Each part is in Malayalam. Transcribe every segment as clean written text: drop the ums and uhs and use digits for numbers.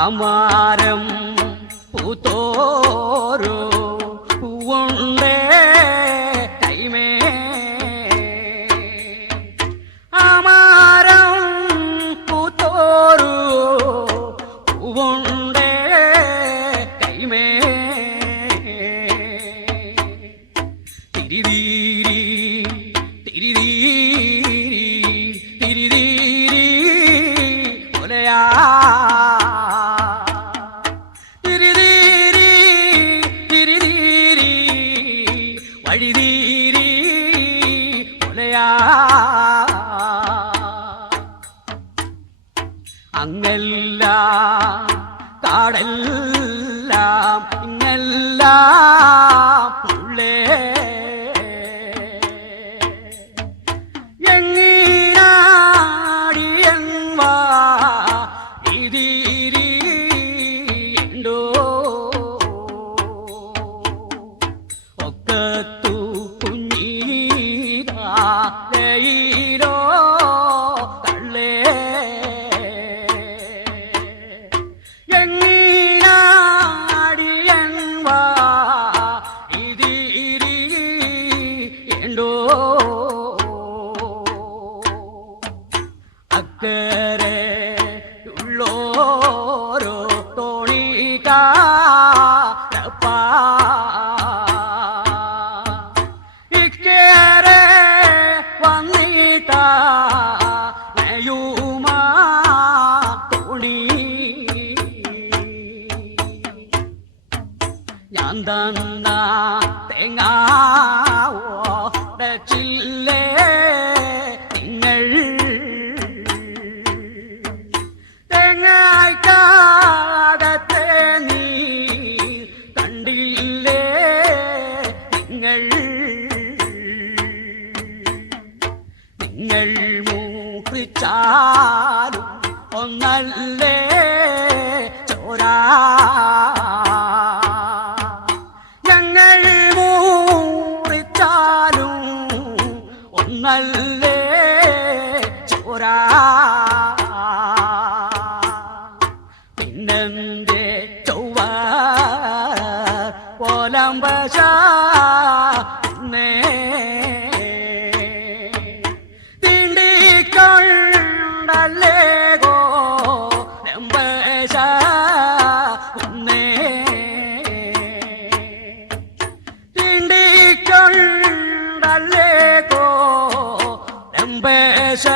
അമാരം പൂത്തോരോ പൂവുണ്ടേ കൈമേ അമാരം പൂത്തോരോ പൂവുണ്ടേ കൈമേ തിരിതീരി തിരിതീരി തിരിതീരി ഒലയാ അങ്ങെല്ലാം കാടെല്ലാം ഇങ്ങെല്ലാം ഉള്ളേ എങ്ങീനാടിയൻവാ ഇതിരിണ്ടോ ഒക്കത്തു കുഞ്ഞീരാലയിലോ തള്ളേ അക്കരെ ഉള്ളോരോ തോണിക്കാരപ്പ ഇക്കരെ വന്നിട്ട നയുമാ തോണി ഞാൻ തന്ന തേങ്ങാവോടച്ചില്ലേ നിങ്ങൾ തേങ്ങായ്ക്കാകത്തെ നീ കണ്ടില്ലേ നിങ്ങൾ നിങ്ങൾ മൂപ്പിച്ചാലും ഒന്നല്ലേ ചോരാ ഞങ്ങൾ മൂറിച്ചാലും ഒന്നല്ലേ ചോരാ പിന്നെന്തേ ചൊവ്വ പോലമ്പശ തിണ്ടിക്കൊണ്ടല്ലേകോ എമ്പശ തിണ്ടിക്കൊണ്ടല്ലേകോ എമ്പശ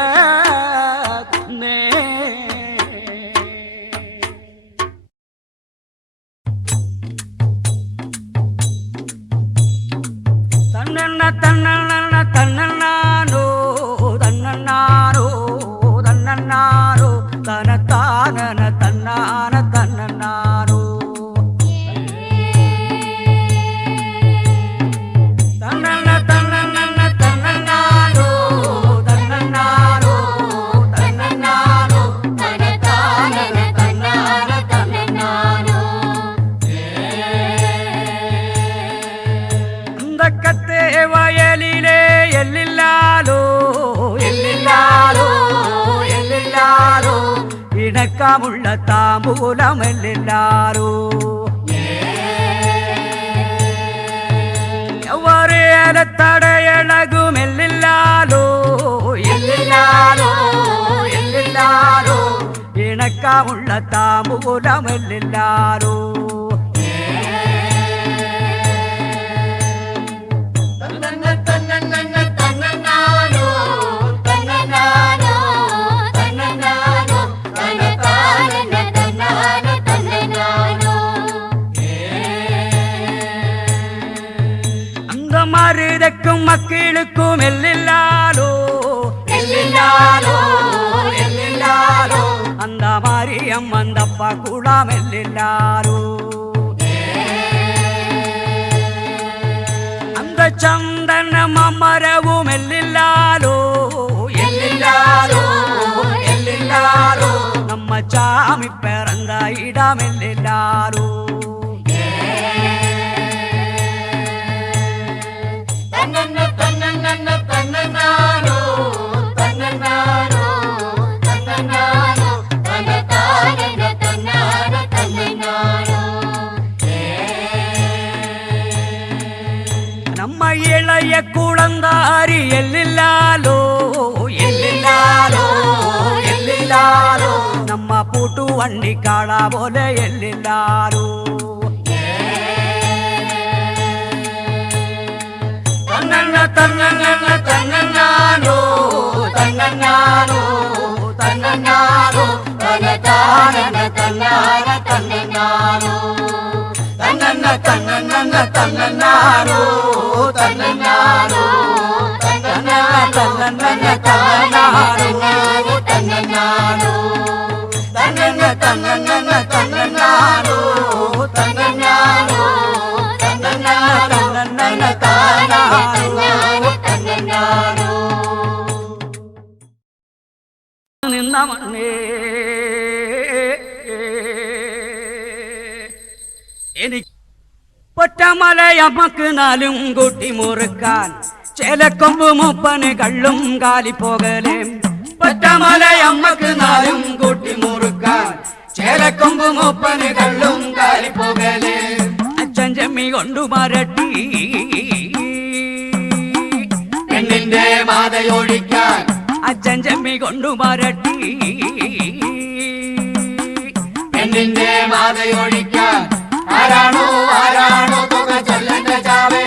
തന്നണ്ണ തന്നണ്ണാനോ തന്നണ്ണാനോ തന്നണ്ണാനോ തനത്താനന തന്നാന തന്നണ്ണാനോ തന്നണ്ണ തന്നണ്ണ തന്നണ്ണാനോ തന്നണ്ണാനോ ഇണക്കാമുള്ള താമ്പൂലമെല്ലാരോ തടയണകുമെല്ലാലോ എല്ലില്ലാലോ എല്ലില്ലാലോ ഇണക്കാമുള്ള താമ്പൂലമെല്ലാരോ മരുതക്കും മക്കിളുക്കും എല്ലില്ലാലോ എല്ലില്ലാലോ എല്ലില്ലാലോ അന്ത മാരിയം അന്തപ്പ കുളമെല്ലില്ലാലോ അന്ത ചന്ദന മമരവും എല്ലില്ലാലോ എല്ലില്ലാലോ എല്ലില്ലാലോ നമ്മ ചാമി പിറந்த ഇടമെല്ലില്ലാലോ நம்ம இளைய குழந்தாரி எல்லில்லாலோ எல்லில்லாலோ எல்லில்லாலோ நம்ம பூட்டு வண்டி காளா போல எல்லில்லாலோ തന്നങ്ങന തന്നങ്ങാനോ തന്നങ്ങാനോ തന്നങ്ങാനോ തനതാനന തന്നാന തന്നങ്ങാനോ തന്നങ്ങ തന്നങ്ങന തന്നങ്ങാനോ തന്നങ്ങാനോ തന്നങ്ങ തന്നങ്ങന തന്നങ്ങാനോ തന്നങ്ങാനോ തന്നങ്ങ തന്നങ്ങന തന്നങ്ങാനോ തന്നങ്ങാനോ തന്നങ്ങ തന്നങ്ങന നിന്ന മണ്ണേ എനിക്ക് പൊറ്റമലയമ്മക്ക് നാലും കൂട്ടി മുറുക്കാൻ ചേലക്കൊമ്പ് മൂപ്പന് കള്ളും കാലിപ്പോകലേ പൊറ്റമലയമ്മക്ക് നാലും കൂട്ടി മുറുക്കാൻ ചേലക്കൊമ്പ് മൂപ്പന് കള്ളും കാലിപ്പോകലേ അച്ഛൻ ചെമ്മി കൊണ്ടു മരട്ടി പെണ്ണിന്റെ മാതയൊഴിക്കാൻ അച്ഛൻ ചെമ്മി കൊണ്ടു മരട്ടി പെണ്ണിന്റെ മാതയൊഴിക്കാൻ ആരാണോ ആരാണോ തുക ചൊല്ലന്റെ ചാവേ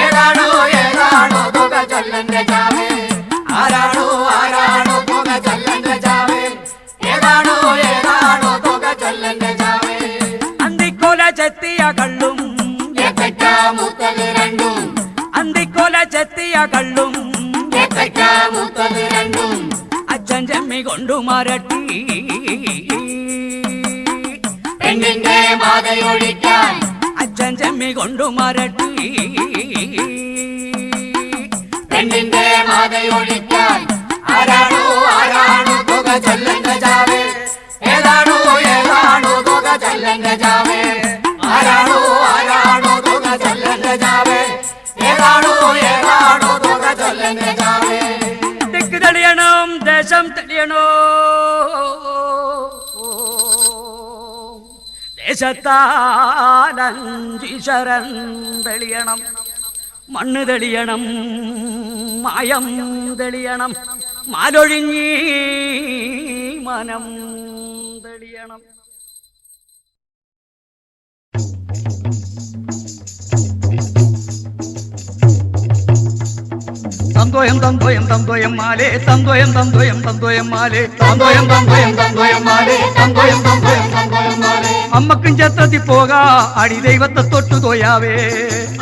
ഏതാണോ ഏതാണോ തുക ചൊല്ലന്റെ ചാവേ ആരാണോ ആരാണോ തുക ചൊല്ലന്റെ ചാവേ ഏതാണോ ഏതാണോ തുക ചൊല്ലന്റെ ചാവേ അന്തിക്കൊല ചെത്തിയ കള്ളും മൂത്തത് രണ്ടും അന്തിക്കൊല ചെത്തിയ കള്ളും മൂത്തത് രണ്ടും അച്ഛൻ ചെമ്മി കൊണ്ടു മരട്ടി പെണ്ണിന്റെ മാതയൊഴിക്കാൻ അച്ഛൻ ചെമ്മി കൊണ്ടു മരട്ടി പെണ്ണിന്റെ മാതയൊഴിക്കാൻ ആരാണോ ആരാണോ തുക ചൊല്ലന്റെ ചാവേ ഏതാണോ ഏതാണോ തുക ചൊല്ലന്റെ ചാവേ ആരാണോ ആരാണോ തുക ചൊല്ലന്റെ ചാവേ ഏതാണോ ഏതാണോ തുക ചൊല്ലന്റെ ചാവേ ദിക്ക് തെളിയണം ദേശം തെളിയണോ ദേശത്താലഞ്ചീശ്വരൻ തെളിയണം മണ്ണ് തെളിയണം മായം തെളിയണം മാലൊഴിഞ്ഞീ മനം തെളിയണം തന്തോയം തന്തോയം തന്തോയം മാലേ തന്തോയം തന്തോയം തന്തോയം മാലേ തന്തോയം തന്തോയം തന്തോയം മാലേ തന്തോയം തന്തോയം തന്തോയം മാലേ അമ്മക്കും ചത്തത്തി പോകാ അടി ദൈവത്തെ തൊട്ടു തോയാവേ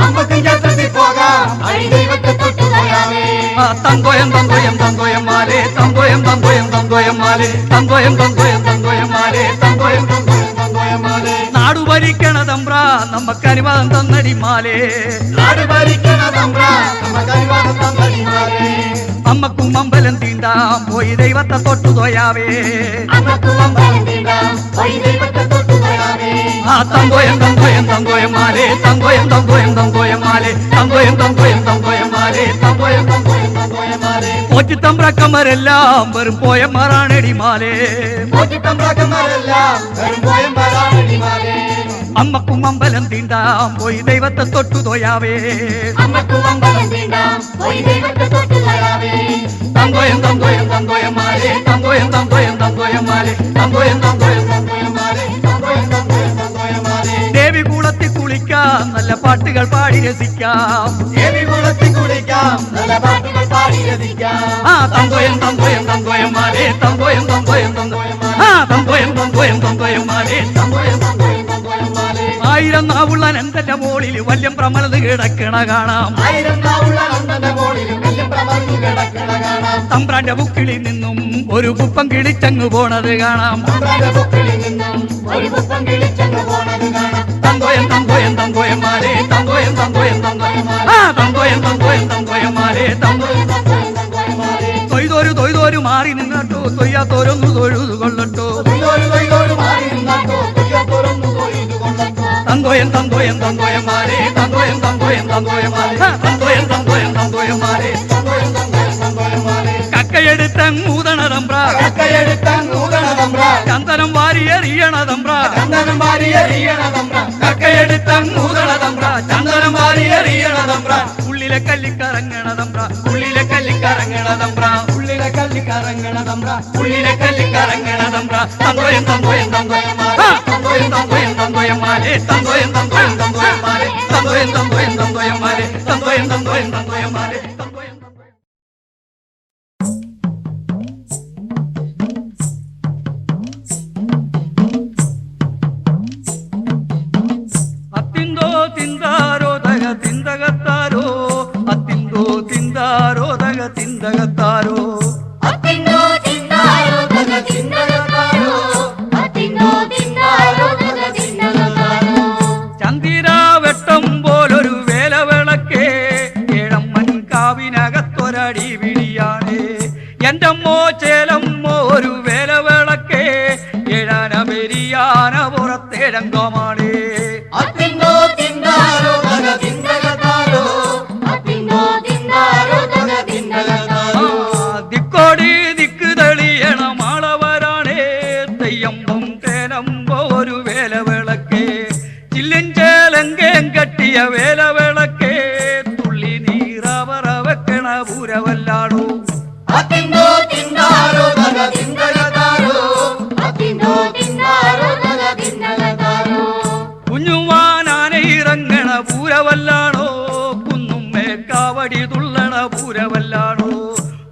അമ്മക്കും ചത്തത്തി പോകാ അടി ദൈവത്തെ തൊട്ടു തോയാവേ തന്തോയം തന്തോയം തന്തോയം മാലേ തന്തോയം തന്തോയം തന്തോയം മാലേ തന്തോയം തന്തോയം തന്തോയം മാലേ തന്തോയം തന്തോയം തന്തോയം മാലേ നാടു ഭരിക്കണ തമ്പ്ര നമ്മക്ക് അനുവാദം തന്നടി മാലേ നാടു ഭരിക്കണ തമ്പ്ര നമ്മക്ക് അനുവാദം തന്നടി മാലേ അമ്മക്കും അമ്പലം തീണ്ടാം പോയി ദൈവത്തെ തൊട്ടു തോയാവേ അമ്മക്കും അമ്പലം തീണ്ടാം പോയി ദൈവത്തെ തൊട്ടു തോയാവേ തന്തോയം തന്തോയം തന്തോയം മാലേ തന്തോയം തന്തോയം തന്തോയം മാലേ തന്തോയം തന്തോയം തന്തോയം മാലേ മാലേ തന്തോയം തന്തോയം തന്തോയം മാലേ പോറ്റിത്തമ്പ്രക്കന്മാരെല്ലാം വെറും പോയന്മാരാണെടി മാലേ പോറ്റിത്തമ്പ്രക്കന്മാരെല്ലാം വെറും പോയന്മാരാണെടി മാലേ അമ്മക്കും അമ്പലം തീണ്ടാം പോയി ദൈവത്തെ തൊട്ടു തോയാവേ അമ്മക്കും അമ്പലം തീണ്ടാം പോയി ദൈവത്തെ തൊട്ടു തോയാവേ തന്തോയം തന്തോയം തന്തോയം മാലേ തന്തോയം തന്തോയം തന്തോയം മാലേ തന്തോയം തന്തോയം തന്തോയം മാലേ തന്തോയം തന്തോയം തന്തോയം മാലേ ദേവി കുളത്തിൽ കുളിക്കാം നല്ല പാട്ടുകൾ പാടി രസിക്കാം ദേവി കുളത്തിൽ കുളിക്കാം നല്ല പാട്ടുകൾ പാടി രസിക്കാം ആ തന്തോയം തന്തോയം തന്തോയം മാലേ തന്തോയം തന്തോയം തന്തോയം ആ തന്തോയം തന്തോയം തന്തോയം മാലേ തന്തോയം തന്തോയം തന്തോയം മാലേ ആയിരം നാവുള്ള നന്ദന്റെ മോളിൽ വല്യം പ്രമലത് കിടക്കണ കാണാം ആയിരം നാവുള്ള നന്ദന്റെ മോളിൽ വല്യം പ്രമലത് കിടക്കണ കാണാം തമ്പ്രാന്റെ ബുക്കിളിൽ നിന്നും ഒരു കുപ്പം കിളിച്ചങ്ങ് പോണത് കാണാം തമ്പ്രാന്റെ ബുക്കിളിൽ നിന്നും ഒരു കുപ്പം കിളിച്ചങ്ങ് പോണത് കാണാം തന്തോയം തന്തോയം തന്തോയം മാലേ തന്തോയം തന്തോയം തന്തോയം ആ തന്തോയം തന്തോയം തന്തോയം മാലേ തന്തോയം തന്തോയം തന്തോയം മാലേ തൊയ്തോരു തൊയ്തോരു മാറി നിന്നട്ടോ തൊയ്യാത്തോരൊന്നു തൊഴുതു കൊള്ളട്ടോ തൊയ്തോരു തൊയ്തോരു മാറി നിന്നട്ടോ തൊയ്യാത്തോരൊന്നു തൊഴുതു കൊള്ളട്ടോ തന്തോയം തന്തോയം തന്തോയം മാലേ തന്തോയം തന്തോയം തന്തോയം മാലേ തന്തോയം തന്തോയം തന്തോയം മാലേ തന്തോയം തന്തോയം തന്തോയം മാലേ കക്കയെടുത്തങ്ങൂതണതമ്പ്ര കക്കയെടുത്തങ്ങൂതണതമ്പ്ര ചന്ദനം വാരിയെറിയണതമ്പ്ര ചന്ദനം വാരിയെറിയണതമ്പ്ര കക്കയെടുത്തങ്ങൂതണതമ്പ്ര ചന്ദനം വാരിയെറിയണതമ്പ്ര ഉള്ളിലെ കല്ലിക്കറങ്ങണതമ്പ്ര ഉള്ളിലെ കല്ലിക്കറങ്ങണതമ്പ്ര ഉള്ളിലെ കല്ലിക്കറങ്ങണതമ്പ്ര ഉള്ളിലെ കല്ലിക്കറങ്ങണതമ്പ്ര തന്തോയം തന്തോയം തന്തോയം മാലേ തന്തോയം തന്തോയം തന്തോയം മാലേ തന്തോയം തന്തോയം തന്തോയം മാലേ തന്തോയം തന്തോയം തന്തോയം മാലേ തന്തോയം തന്തോയം തന്തോയം മാലേ തന്തോയം അത്തിന്തോ തിന്താരോ തക തിന്തകത്താരോ അത്തിന്തോ തിന്താരോ തക തിന്തകത്താരോ അത്തിന്തോ തിന്താരോ തക തിന്തകത്താരോ അത്തിന്തോ തിന്താരോ തക തിന്തകത്താരോ ചന്ദിരാ വെട്ടം പോലൊരു വേലവിളക്കേ ഏഴമ്മൻ കാവിനകത്തൊരടി വിളിയാണേ എന്റമ്മോ ചേലമ്മോ ഒരു വേലവിളക്കേ ഏഴാന പെരിയാന പുറത്തേഴങ്കമാണേ അത്തിന്തോ തിന്താരോ തക തിന്തകത്താരോ അത്തിന്തോ തിന്താരോ തക തിന്തകത്താരോ ദിക്കോടി ദിക്ക് തെളിയണ മാളവരാണേ തെയ്യമ്പം തേനമ്പോ ഒരു വേലവിളക്കേ ചില്ലിഞ്ചേലങ്കേം കെട്ടിയ വേലവിളക്കേ തുള്ളി നീറവറ വെക്കണ പൂരവല്ലാടോ അത്തിന്തോ തിന്താരോ തക തിന്തകത്താരോ അത്തിന്തോ തിന്താരോ തക തിന്തകത്താരോ കുഞ്ഞുവാനാന ഇറങ്ങണ പൂരവല്ലാണോ കുന്നും മേക്കാവടി തുള്ളണ പൂരവല്ലാണോ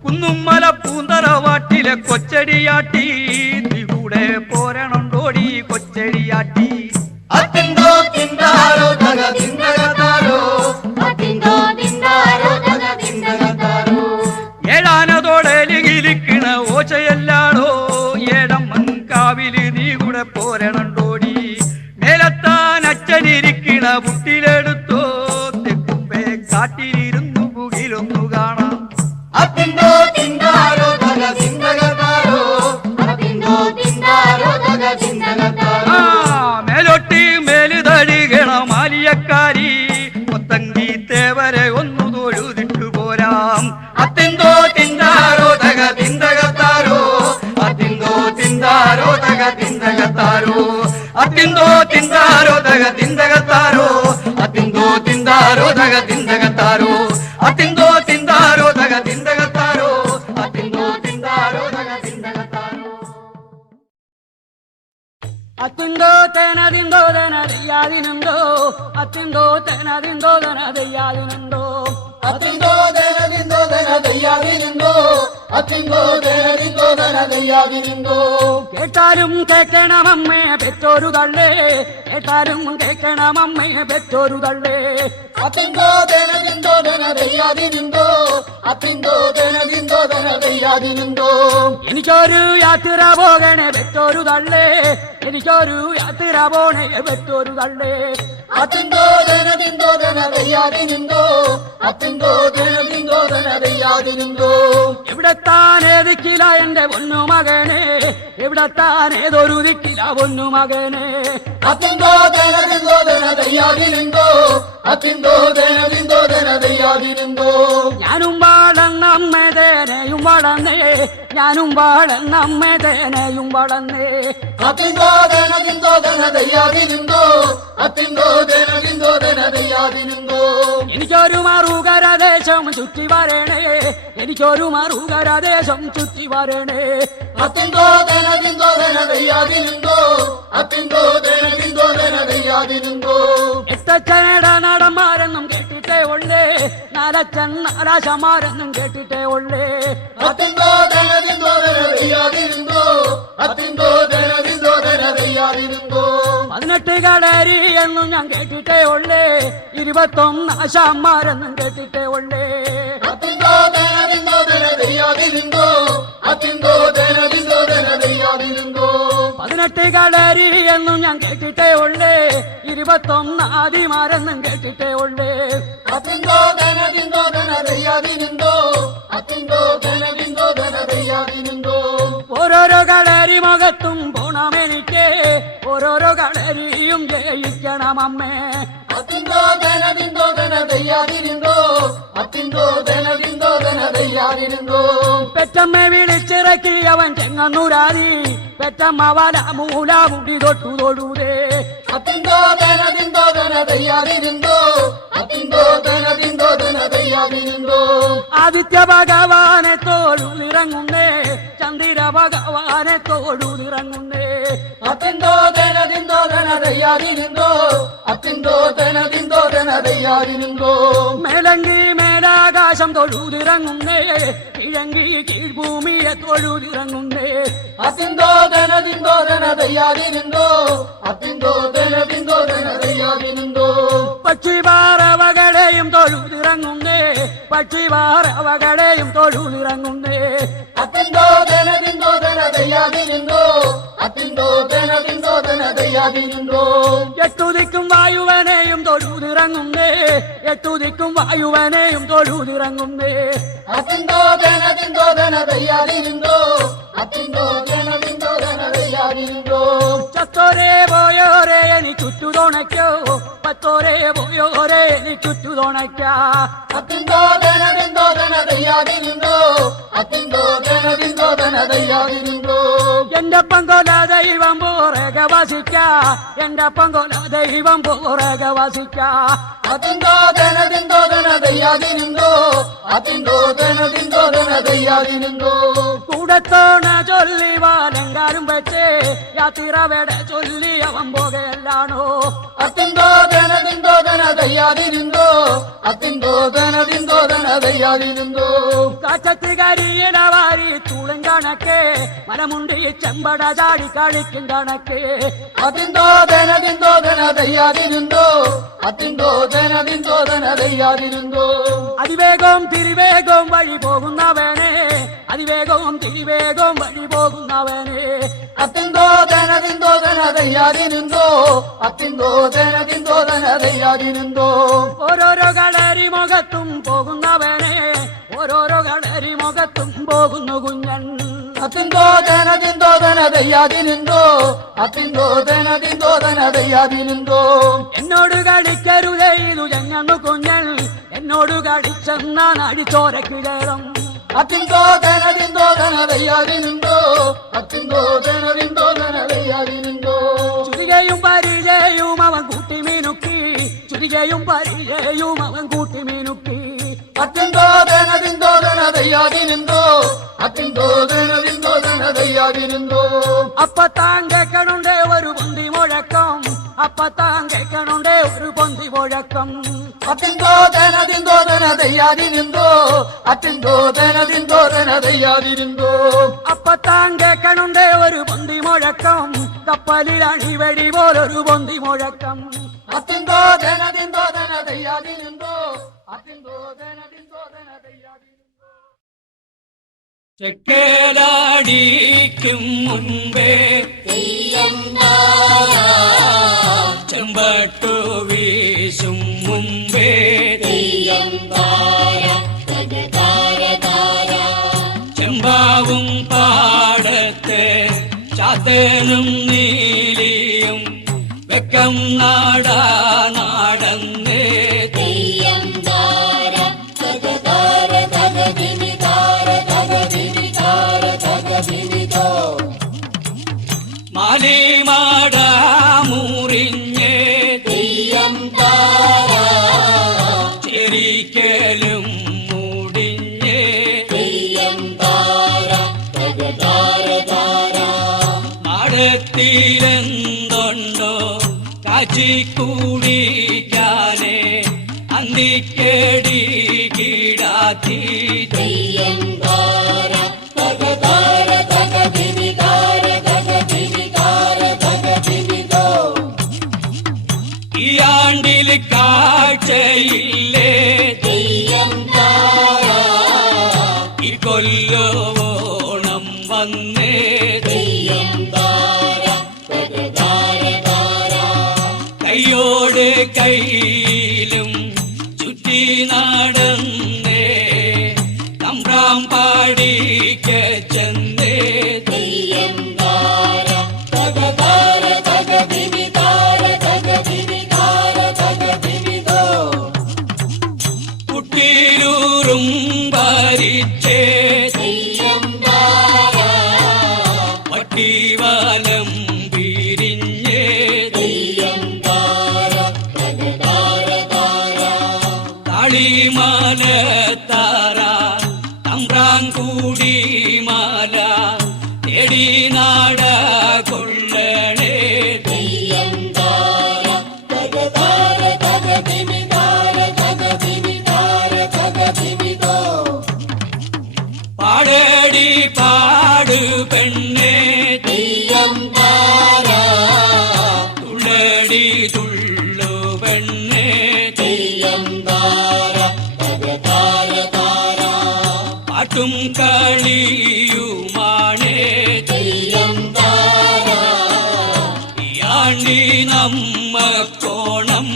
കുന്നും മല പൂന്തറവാട്ടിലെ കൊച്ചടിയാട്ടി കൂടെ പോരണോടി കൊച്ചടിയാട്ടി അത്തിന്തോ തിന്താരോ തക തിന്തകത്താരോ അത്തിന്തോ തിന്താരോ തക തിന്തകത്താരോ ഏഴാനതോടെലികിലിക്കണ ഓച്ചയല്ലാണോ ഏഴമ്മൻ കാവില് നീ കൂടെ പോരണോടി മേലത്താൻ അച്ഛനിരിക്കണ പുട്ടിലെടുത്തോ തെക്കുമ്പേ കാട്ടിലിരുന്നു പുകിലൊന്നു കാണാം അത്തിന്തോ തിന്താരോ തക തിന്തകത്താരോ അത്തിന്തോ തിന്താരോ തക തിന്തകത്താരോ മേലൊട്ടി മേല് തഴികണ മാലിയക്കാരി കൊത്തങ്കി തേവരെ ഒന്നു തൊഴുതിട്ടു പോരാം അത്തിന്തോ തിന്താരോ തക തിന്തകത്താരോ അത്തിന്തോ തിന്താരോ തക തിന്തകത്താരോ അത്തിന്തോ തിന്താരോ തക തിന്തകത്താരോ അത്തിന്തോ തിന്താരോ തക തിന്തകത്താരോ അത്തിന്തോ തിന്താരോ തക തിന്തകത്താരോ അത്തിന്തോ തിന്താരോ തക തിന്തകത്താരോ അത്തിന്തോ തേനതിന്തോ തനതയ്യാതിനുണ്ടോ അത്തിന്തോ തേനതിന്തോ തനതയ്യാതിനുണ്ടോ അത്തിന്തോ തേനതിന്തോ തനതയ്യാതിനുണ്ടോ അത്തിന്തോ തേനതിന്തോ തനതയ്യാതിനുണ്ടോ കേട്ടാലും കേൾക്കണമമ്മേ പെറ്റോരു തള്ളേ കേട്ടാലും കേൾക്കണമമ്മേ പെറ്റോരു തള്ളേ അത്തിന്തോ തേനതിന്തോ തനതയ്യാതിനുണ്ടോ അത്തിന്തോ തേനതിന്തോ തനതയ്യാതിനുണ്ടോ എനിക്കൊരു യാത്ര പോകണേ പെറ്റോരു തള്ളേ എനിക്കൊരു യാത്ര പോണേ പെറ്റോരു തള്ളേ അത്തിന്തോ തേനതിന്തോ തനതയ്യാതിനുണ്ടോ അത്തിന്തോ തേനതിന്തോ തനതയ്യാതിനുണ്ടോ എവിടെത്താൻ ഏതിക്കില എന്റെ പൊന്നു മകനെ എവിടെത്താൻ ഏതൊരു ദിക്കില പൊന്നു മകനെ അത്തിന്തോ തേനതിന്തോ തനതയ്യാതിനുണ്ടോ അത്തിന്തോ ധനതിന്തോ ധനതയ്യാതിരുന്തോ ഞാനും വളർന്നമ്മേ തേനയും വളർന്നേ ഞാനും വളർന്നമ്മേ തേനയും വളർന്നേ അത്തിന്തോ ധനതിന്തോ ധനതയ്യാതിരുന്തോ അത്തിന്തോ ധനതിന്തോ ധനതയ്യാതിരുന്തോ എനിക്കൊരു മറുകരദേശം ചുറ്റി വരണേ എനിക്കൊരു മറുകരദേശം ചുറ്റി വരണേ അത്തിന്തോ ധനതിന്തോ ധനതയ്യാതിരുന്തോ അത്തിന്തോ ധനതിന്തോ ധനതയ്യാതിരുന്തോ എട്ടച്ചനയുടെ നടന്മാരെന്നും കേട്ടിട്ടേ ഉള്ളേ നാലച്ചൻ നാലാശമാരെന്നും കേട്ടിട്ടേ ഉള്ളേ അത്തിന്തോ ധനതിന്തോ ധനതയ്യാതിരുന്തോ അത്തിന്തോ ധനതിന്തോ ധനതയ്യാതിരുന്തോ 18 കളരി എന്നും ഞാൻ കേട്ടിട്ടേ ഉള്ളേ 21 ആശാന്മാരെന്നും കേട്ടിട്ടേ ഉള്ളേ അത്തിന്തോ ധനതിന്തോ ധനതയ്യാതിരുന്തോ അത്തിന്തോ ധനതിന്തോ ധനതയ്യാതിരുന്തോ 18 കളരി എന്നും ഞാൻ കേട്ടിട്ടേ ഉള്ളേ 21 ആദിമാരെന്നും കേട്ടിട്ടേ ഉള്ളേ അത്തിന്തോ ധനതിന്തോ ധനതയ്യാതിരുന്തോ അത്തിന്തോ ധനതിന്തോ ധനതയ്യാതിരുന്തോ ഓരോരോ കളരി മുഖത്തും പോണമെനിക്ക് ഓരോരോ കളരിയും ജയിക്കണം അമ്മേ അത്തിന്തോ ധനതിന്തോ ധനതയ്യാതിരുന്തോ അത്തിന്തോ ധനതിന്തോ ധനതയ്യാതിരുന്തോ പെറ്റമ്മ വിളിച്ചിറക്കി അവൻ ചെങ്ങന്നൂരാതി പെറ്റമ്മ വല മൂല മുടി തൊട്ടു തൊഴുതേ അത്തിന്തോ ധനതിന്തോ ധനതയ്യാതിരുന്തോ അത്തിന്തോ ധനതിന്തോ ധനതയ്യാതിരുന്തോ ആദിത്യ ഭഗവാനെ തോഴുതിറങ്ങുന്നേ ചന്ദ്ര ഭഗവാനെ തോഴുതിറങ്ങുന്നേ അത്തിന്തോ ധനതിന്തോ ധനതയ്യാതിരുന്തോ അത്തിന്തോ ധനതിന്തോ ധനതയ്യാതിരുന്തോ മേലങ്കി മേലാകാശം തൊഴുതിറങ്ങുന്നേ കിഴങ്കി കീഴ്ഭൂമിയെ തൊഴുതിറങ്ങുന്നേ അത്തിന്തോ ധനതിന്തോ ധനതയ്യാതിരുന്തോ അത്തിന്തോ ധനതിന്തോ ധനതയ്യാതിരുന്തോ പക്ഷിപാറവകളെയും തൊഴുതിറങ്ങുന്നേ പക്ഷിപാറവകളെയും തൊഴുതിറങ്ങുന്നേ അത്തിന്തോ ധനതിന്തോ ധനതയ്യാതിരുന്തോ അത്തിന്തോ ധനതിന്തോ ധനതയ്യാതിരുന്തോ എട്ടുദിക്കും വായുവനെയും തൊഴുതിറങ്ങുന്നേ എട്ടുദിക്കും വായുവനെയും തൊഴുതിറങ്ങുന്നേ അത്തിന്തോ ധനതിന്തോ ധനതയ്യാതിരുന്തോ അത്തിന്തോ ധനതിന്തോ ധനതയ്യാതിരുന്തോ ചത്തോരേ പോയോരേ എനി ചുറ്റു തുണയ്ക്കോ പത്തോരേ പോയോരേ എനി ചുറ്റു തുണയ്ക്കാ അത്തിന്തോ ധനതിന്തോ ധനതയ്യാതിരുന്തോ അത്തിന്തോ ധനതിന്തോ ധനതയ്യാതിരുന്തോ എന്റെ പങ്കൊല ദൈവം പോറക വസിക്ക എന്റെ പങ്കൊല ദൈവം പോറക വസിക്ക അത്തിന്തോ ധനതിന്തോ ധനതയ്യാതിരുന്തോ അത്തിന്തോ ധനതിന്തോ ധനതയ്യാതിരുന്തോ കൂടത്തോണ ചൊല്ലി വാലങ്കാരും വെച്ചേ യാത്തിറവേട ചൊല്ലി അവൻ പോകയല്ലാണോ അത്തിന്തോ ധനതിന്തോ ധനതയ്യാതിരുന്തോ അത്തിന്തോ ധനതിന്തോ ധനതയ്യാതിരുന്തോ കാച്ചത്തി കരിയിട വാരി തൂളും കണക്ക് മലമുണ്ടി ചെമ്പട ചാടി കളിക്കും കണക്ക് അത്തിന്തോ ധനതിന്തോ ധനതയ്യാതിരുന്തോ അത്തിന്തോ ധനതിന്തോ ധനതയ്യാതിരുന്തോ അതിവേഗം തിരിവേഗം വഴി പോകുന്നവനെ അതിവേഗവും തിരിവേഗവും വഴി പോകുന്നവനെ അത്തിന്തോ ധനതിന്തോ ധനതയ്യാതിരുന്തോ അത്തിന്തോ ധനതിന്തോ ധനതയ്യാതിരുന്തോ ഓരോരോ കളരി മുഖത്തും പോകുന്നവനെ ഓരോരോ കളരി മുഖത്തും പോകുന്നു കുഞ്ഞൻ അത്തിന്തോ ധനതിന്തോ ധനതയ്യാതിരുന്തോ അത്തിന്തോ ധനതിന്തോ ധനതയ്യാതിരുന്തോ എന്നോട് കളിക്കരുതേ ഇതു ചെങ്ങന്നു കുഞ്ഞൻ എന്നോട് കളിച്ചെന്നാൻ അടിച്ചോരക്കിടേറും അത്തിന്തോ ധനതിന്തോ ധനതയ്യാതിരുന്തോ അത്തിന്തോ ധനതിന്തോ ധനതയ്യാതിരുന്തോ ചുരികയും പരിചയും അവൻ കൂട്ടി മീനുക്കി ചുരികയും പരിചയും അവൻ കൂട്ടി മീനുക്കി അത്തിന്തോ ധനതിന്തോ ധനതയ്യാതിരുന്തോ അത്തിന്തോ ധനതിന്തോ ധനതയ്യാതിരുന്തോ അപ്പത്താൻ കേക്കണുണ്ടേ ഒരു പൊന്തി മുഴക്കം അപ്പത്താൻ കേക്കണുണ്ടേ ഒരു പൊന്തി മുഴക്കം അത്തിന്തോ ധനതിന്തോ ധനതയ്യാതിരുന്തോ അത്തിന്തോ ധനതിന്തോ ധനതയ്യാതിരുന്തോ അപ്പത്താൻ കേക്കണുണ്ടേ ഒരു പൊന്തി മുഴക്കം കപ്പലിൽ അണിവെടി പോലൊരു പൊന്തി മുഴക്കം അത്തിന്തോ ധനതിന്തോ ധനതയ്യാതിരുന്തോ അത്തിന്തോ ധനതിന്തോ ധനതയ്യാതിരുന്തോ ചെക്കേലാടിക്കും മുൻപേ ചെമ്പട്ടു വീശും മുമ്പേ ചെമ്പാവും പാടത്തെ ചാത്തനും നീലിയും വെക്കം നാടന്നേ മാലിമാട മുറിഞ്ഞ് ചെരിക്കലും മുടിഞ്ഞ് മാടത്തിലെന്തുണ്ടോ കാച്ചിക്കൂടിക്കാനേ അന്തിക്കേടി കീടാത്തി ഈ ആണ്ടിൽ കാഴ്ചയില്ലേ ഈ കൊല്ലോണം വന്നേ കൈയോട് കയ്യിലും ചുറ്റി നടന്നേ തമ്പ്രാം പാടിക്ക ചെന്നേ കുട്ടിയൂറും ഭരിച്ചേ വട്ടിവാലം പിരിഞ്ഞേ താളിമാല താര തമ്പ്രാൻ കൂടിമാല തേടി നാട കൊള്ളണേ പാടടി പാടു പെണ്ണേ തുള്ളടി തുള്ളു പെണ്ണേ പാട്ടും കളിയുമാണേ ഈ ആണ്ടി നമ്മക്കോണം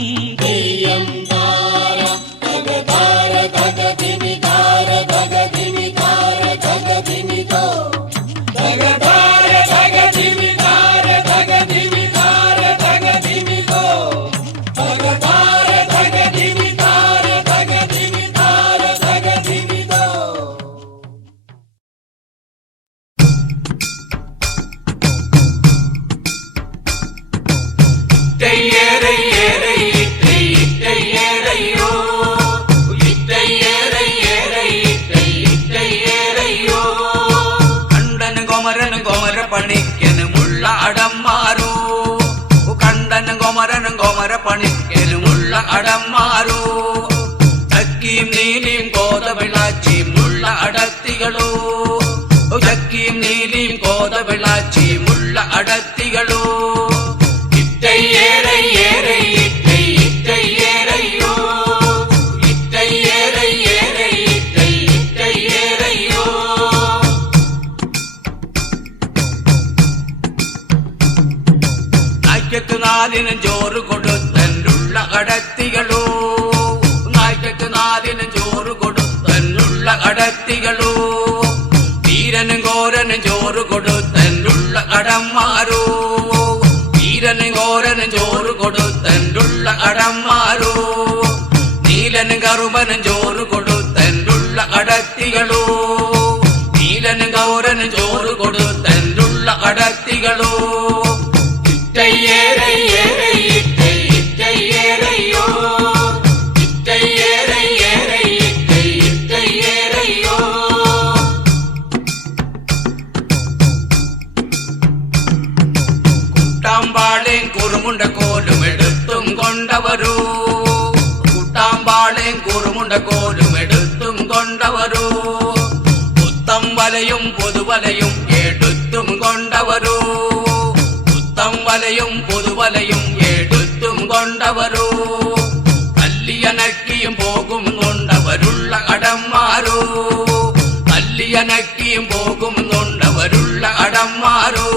കണ്ടനും കൊമര പണിക്കനുമുള്ള അടമ്മാരോ കണ്ടനും കൊമര പണിക്കനുമുള്ള അടമ്മാരോ ചക്കിയും നീലിയും കോതവിളാച്ചിയുമുള്ള അടത്തികളോ ചക്കിയും നീലിയും കോതവിളാച്ചിയുമുള്ള അടത്തികളോ നാലിനും ചോറ് കൊടുത്തന്നുള്ള അടത്തികളോ നാലിനും ചോറ് കൊടുത്തന്നുള്ള അടത്തികളോ വീരനും കോരനും ചോറ് കൊടുത്തന്നുള്ള അടന്മാരോ വീരനും കോരനും ചോറ് കൊടുത്തന്നുള്ള അടന്മാരോ നീലനും കറുമനും ചോറ് കൊടുത്തന്നുള്ള അടത്തികളോ നീലനും കൗരനും ചോറ് കൊടുത്തന്നുള്ള അടത്തികളോ കൂട്ടാമ്പാളേം കുറുമുണ്ട കോലും എടുത്തും കൊണ്ടവരോ കൂട്ടാമ്പാളേം കുറുമുണ്ട കോലും എടുത്തും കൊണ്ടവരോ പുത്തം വലയും പൊതുവലയും എടുത്തും കൊണ്ടവരോ പുത്തം വലയും പൊതുവലയും എടുത്തും കൊണ്ടവരോ കല്ലിയനക്കിയും പോകും കൊണ്ടവരുള്ള അടന്മാരോ കല്ലിയനക്കിയും പോകും കൊണ്ടവരുള്ള അടന്മാരോ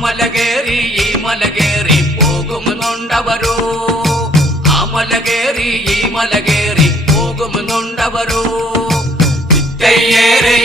മലകേറി ഈ മലകേറി പോകുമെന്നുണ്ടവരോ ആ മലകേറി ഈ മലകേറി പോകുമെന്നുണ്ടവരോ ഇറ്റയേറെ